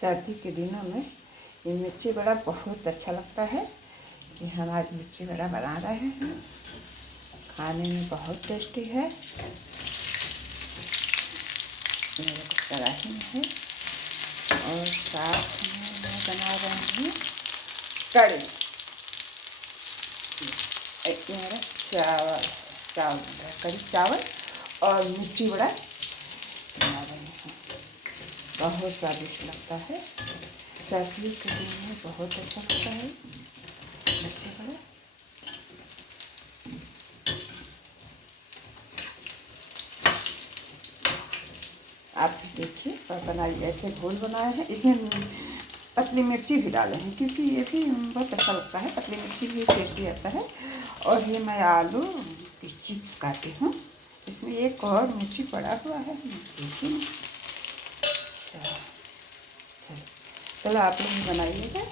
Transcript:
सर्दी के दिनों में ये मिर्ची बड़ा बहुत अच्छा लगता है कि हम आज मिर्ची बड़ा बना रहे हैं। खाने में बहुत टेस्टी है। मेरे को कढ़ाई में है और साथ में मैं बना रही हूँ कड़ी। एक मेरा चावल कड़ी चावल और मिर्ची बड़ा बना रही हूँ। बहुत स्वादिष्ट लगता है। सर्दी के दिन में बहुत अच्छा लगता है मिर्ची बड़ा। आप देखिए और बनाइए। ऐसे घोल बनाए हैं, इसमें पतली मिर्ची भी डाले हैं क्योंकि ये भी बहुत अच्छा लगता है। पतली मिर्ची भी टेस्टी आता है। और ये मैं आलू की चिप्स काटी हूँ। इसमें एक और मिर्ची पड़ा हुआ है, देखिए। चलो आप लोग भी बनाइएगा।